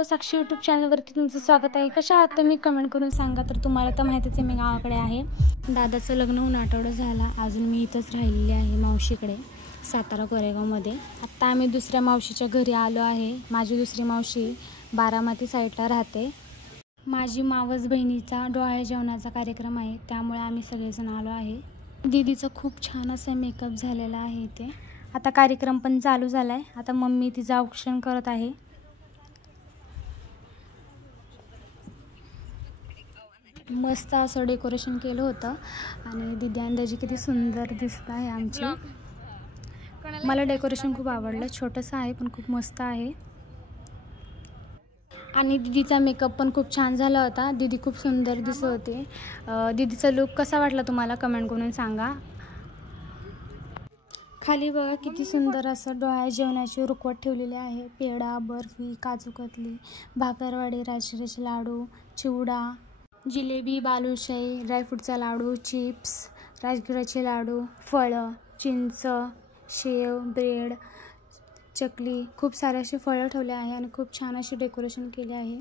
Hello, साक्षी YouTube चॅनलवरती तुमचं स्वागत आहे. कशा आहात तुम्ही कमेंट करून सांगा. तर तुम्हाला तर माहितीच आहे मी गावाकडे आहे. दादाचं लग्न होऊन आठवडा झाला, अजून मी इथंच राहिलेली आहे मावशीकडे सातारा कोरेगावमध्ये. आत्ता आम्ही दुसऱ्या मावशीच्या घरी आलो आहे. माझी दुसरी मावशी बारामती साईडला राहते. माझी मावस बहिणीचा डोहाळे जेवणाचा कार्यक्रम आहे, त्यामुळे आम्ही सगळेजण आलो आहे. दीदीचं खूप छान असं मेकअप झालेला आहे इथे. आता कार्यक्रम पण चालू झाला आहे. आता मम्मी तिचं औक्षण करत आहे. मस्त असं डेकोरेशन केलं होतं आणि दीदी अंदाजी किती सुंदर दिसत आहे आमची. मला डेकोरेशन खूप आवडलं. छोटंसं आहे पण खूप मस्त आहे. आणि दीदीचा मेकअप पण खूप छान झाला होता. दीदी खूप सुंदर दिसत होते. दीदीचा लुक कसा वाटला तुम्हाला कमेंट करून सांगा. खाली बघा किती सुंदर असं डोहाळे जेवणाची रुखवत ठेवलेली आहे. पेढा, बर्फी, काजू कतली, भाकरवडी, राजगिऱ्याचे लाडू, चिवडा, जिलेबी, बालुशाही, ड्रायफ्रूटचा लाडू, चिप्स, राजगिऱ्याचे लाडू, फळं, चिंच, शेव, ब्रेड, चकली, खूप सारे असे फळं ठेवले आहे आणि खूप छान असे डेकोरेशन केले आहे.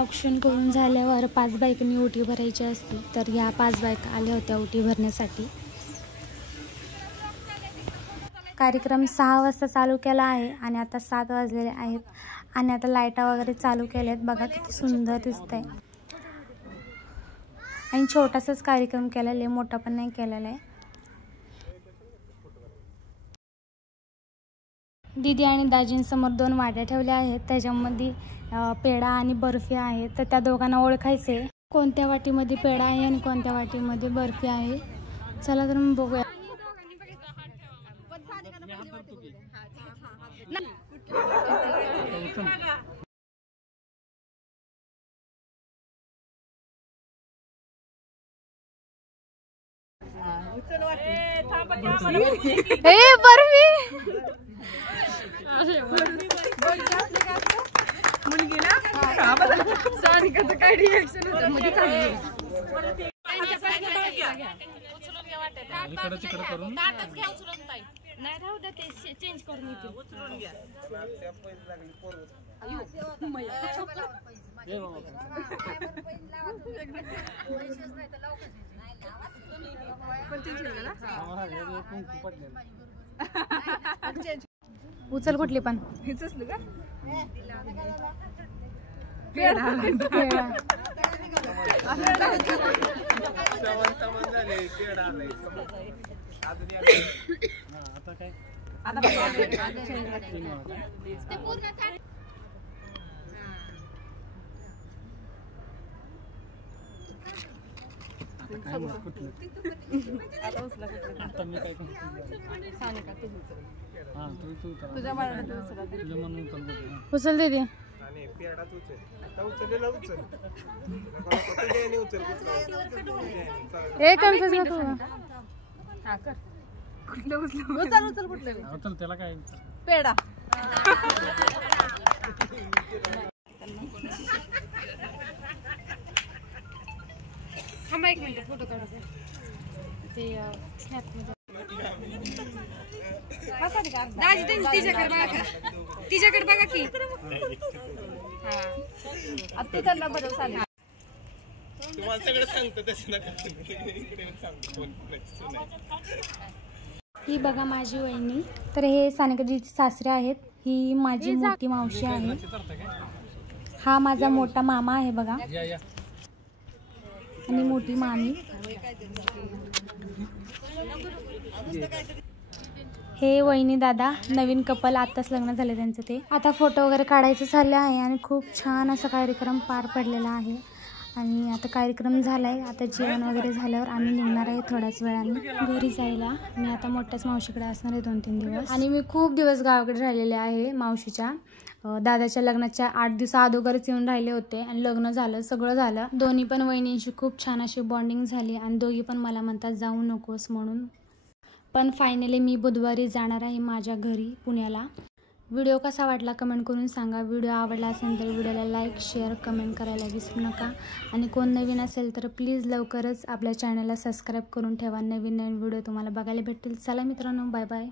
औक्षण करून झाल्यावर 5 बायकांनी ओटी भरायची असते, तर ह्या 5 बायका आल्या होत्या ओटी भरण्यासाठी. कार्यक्रम 6 वाजता चालू केला आहे आणि आता 7 वाजलेले आहेत आणि आता लाईटा वगैरे चालू केल्यात. बघा किती सुंदर दिसतंय. आणि छोटासाच कार्यक्रम केलेला आहे, मोठा पण नाही केलेला आहे. दीदी आणि दाजींसमोर 2 वाट्या ठेवल्या आहेत, त्याच्यामध्ये पेढा आणि बर्फी आहे. तर त्या दोघांना ओळखायचे कोणत्या वाटीमध्ये पेढा आहे आणि कोणत्या वाटीमध्ये बर्फी आहे. चला तर मग बघूया. उचल कुठली पण उचल दीदी. एक कन्फ्युज नको. उचल कुठलं त्याला काय पेढा. एक मिनिट फोटो काढू ते स्नॅपमध्ये. तिच्याकडे बघा की आता त्यांना बरं चालेल. ही बघा माझी वहिनी. तर हे सानिकाजीचे सासरे आहेत. ही माझी मोठी मावशी आहे. हा माझा मोठा मामा आहे बघा आणि मोठी मामी. हे वहिनी दादा नवीन कपल, आत्ताच लग्न झाले त्यांचं. ते आता फोटो वगैरे काढायचं चाललं आहे आणि खूप छान असा कार्यक्रम पार पडलेला आहे. आणि आता कार्यक्रम झाला आहे. आता जेवण वगैरे झाल्यावर आम्ही निघणार आहे थोड्याच वेळाने घरी जायला. मी आता मोठ्याच मावशीकडे असणार आहे 2-3 दिवस. आणि मी खूप दिवस गावाकडे राहिलेले आहे. मावशीच्या दादाच्या लग्नाच्या 8 दिवस अगोदरच येऊन राहिले होते आणि लग्न झालं, सगळं झालं. दोन्ही पण वहिनींशी खूप छान अशी बॉन्डिंग झाली आणि दोघी पण मला म्हणतात जाऊ नकोस म्हणून. पण फायनली मी बुधवारी जाणार आहे माझ्या घरी पुण्याला. व्हिडिओ कसा वाटला कमेंट करून सांगा. व्हिडिओ आवडला असेल तर व्हिडिओला लाईक, शेअर, कमेंट करायला विसरू नका. आणि कोण नवीन असेल तर प्लीज लवकरच आपल्या चॅनलला सबस्क्राईब करून ठेवा. नवीन व्हिडिओ तुम्हाला बघायला भेटतील. चला मित्रांनो, बाय बाय.